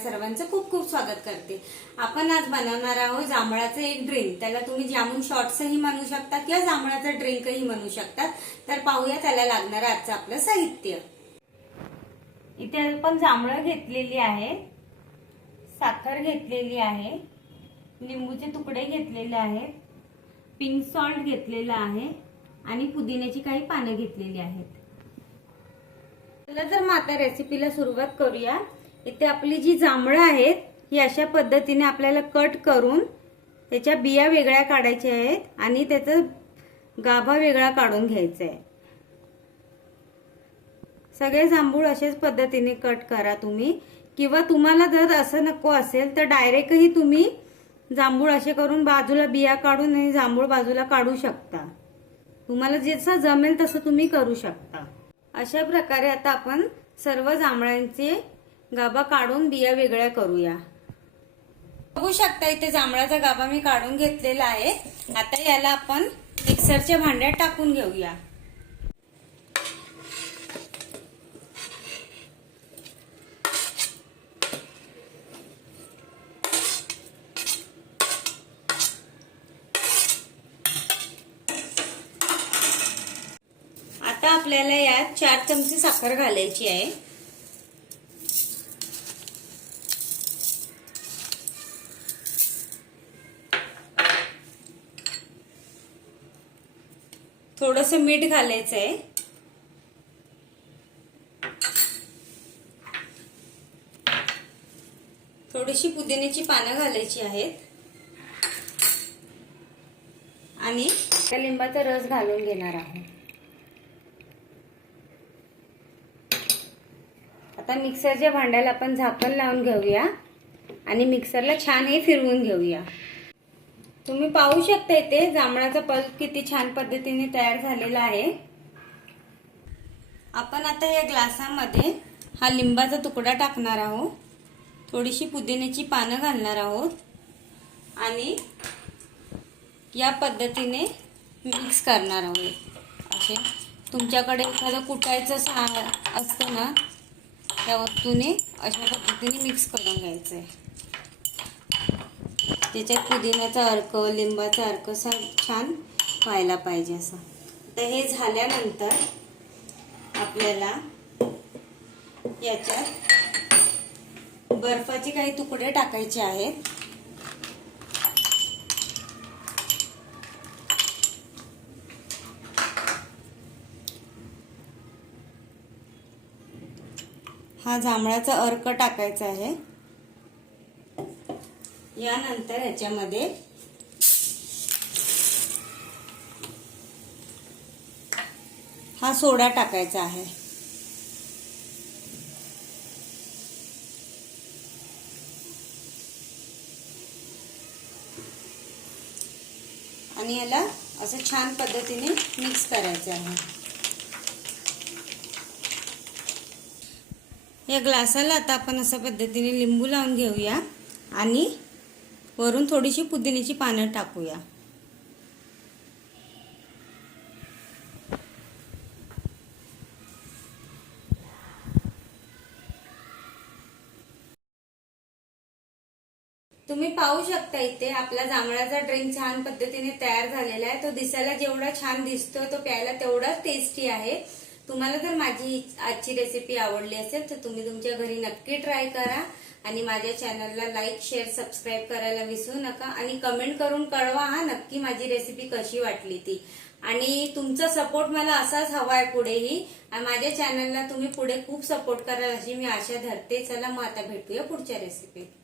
सर्वांचं खूप खूप स्वागत करते। आपण आज बनवणार आहोत जांभळाचं एक ड्रिंक। त्याला तुम्ही जामून शॉट्सही म्हणू शकता किंवा जांभळाचं ड्रिंकही म्हणू शकता। तर पाहूया त्याला लागणारं आजचं आपलं साहित्य। इथे आपण जांभळं घेतलेली आहे, साखर घेतलेली आहे, लिंबूचे तुकडे घेतलेले आहेत, पिंक सॉल्ट घेतलेला आहे आणि पुदिन्याची काही पानं घेतलेली आहेत। चला तर मग आता रेसिपीला सुरुवात करूया। इथे आपली जी जांभळं आहेत ही अशा पद्धतीने आपल्याला कट करून त्याच्या बिया वेगळ्या काढायच्या आहेत आणि त्याचा गाभा वेगळा काढून घ्यायचा आहे। सगळे जांभूळ अशाच पद्धतीने कट करा तुम्ही, किंवा तुम्हाला जर असं नको असेल तर डायरेक्टही तुम्ही जांभूळ असे करून बाजूला बिया काढून आणि जांभूळ बाजूला काढू शकता। तुम्हाला जसं जमेल तसं तुम्ही करू शकता। अशा प्रकारे आता आपण सर्व जांभळांचे गाभा काढून बिया वेगळ्या करूया। बघू शकता इथे जांभळाचा गाभा मी काढून घेतलेला आहे। आता याला आपण मिक्सरच्या भांड्यात टाकून घेऊया। आता आपल्याला यात 4 चमचे साखर घालायची आहे। थोडंसं मीठ घालायचं आहे, थोडीशी पुदिन्याची पानं घालायची आहेत आणि लिंबाचा रस घालून घेणार आहोत। आता मिक्सरच्या भांड्याला आपण झाकण लावून घेऊया आणि मिक्सरला छान हे फिरवून घेऊया। तुम्ही पाहू शकता इथे जांभळाचा पल्प किती छान पद्धतीने तयार झालेला आहे। आपण आता या ग्लासामध्ये हा लिंबाचा तुकडा टाकणार आहोत, थोडीशी पुदिन्याची पानं घालणार आहोत आणि या पद्धतीने मिक्स करणार आहोत। असे तुमच्याकडे एखादं कुटायचं असतं ना, त्या वस्तूने अशा पद्धतीने मिक्स करून घ्यायचं आहे। त्याच्यात पुदिन्याचा अर्क, लिंबाचा अर्क छान व्हायला पाहिजे असं। तर हे झाल्यानंतर आपल्याला याच्यात बर्फाचे काही तुकडे टाकायचे आहेत। हा जांभळाचा अर्क टाकायचा आहे। यानंतर याच्यामध्ये हा सोडा टाकायचा आहे आणि याला असं छान पद्धतीने मिक्स करायचं आहे। या ग्लासाला आता आपण अशा पद्धतीने लिंबू लावून घेऊया आणि वरून थोडीशी पुदिन्याची पानं टाकूया। तुम्ही पाहू शकता इथे आपला जांभळाचा ड्रिंक छान पद्धतीने तयार झालेला आहे। तो दिसायला जेवढा छान दिसतोय तो प्यायला तेवढाच टेस्टी आहे। तुम्हाला जर माझी आजची रेसिपी आवडली असेल तर तुम्ही तुमच्या घरी नक्की ट्राय करा आणि माझ्या चॅनलला लाईक, शेअर, सबस्क्राईब करायला विसरू नका आणि कमेंट करून कळवा हा नक्की माझी रेसिपी कशी वाटली ती। आणि तुमचा सपोर्ट मला असाच हवा आहे पुढेही। माझ्या चॅनलला तुम्ही पुढे खूप सपोर्ट कराल अशी मी आशा धरते। चला मग आता भेटूया पुढच्या रेसिपीत।